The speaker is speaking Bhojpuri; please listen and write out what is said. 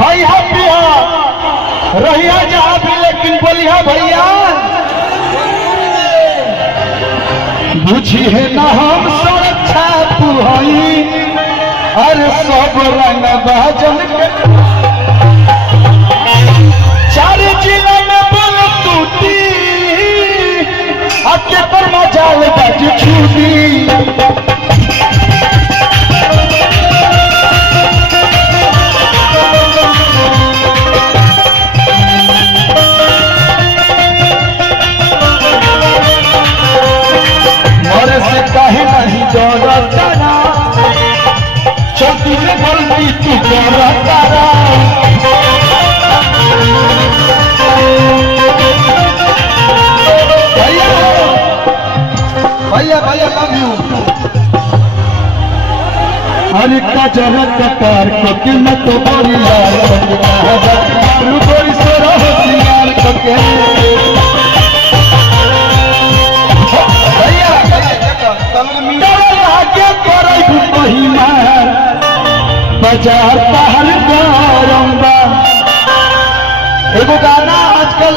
भैया पिया रहिया जहाँ भी लेकिन बोलिया भैया बुझी है ना हम सुरक्षा पुहाई अरे सब रंग बाजन के चार जिला में बोल टूटी आके पर मजाल बाज छूटी कहे नहीं डरता ना छोटी में गलती तू करता ना भैया भैया भैया लव यू अरे कजर कतार को कीमत बड़ी यार कोई सोरा होशियार को बाजार पहल एगो गाना आजकल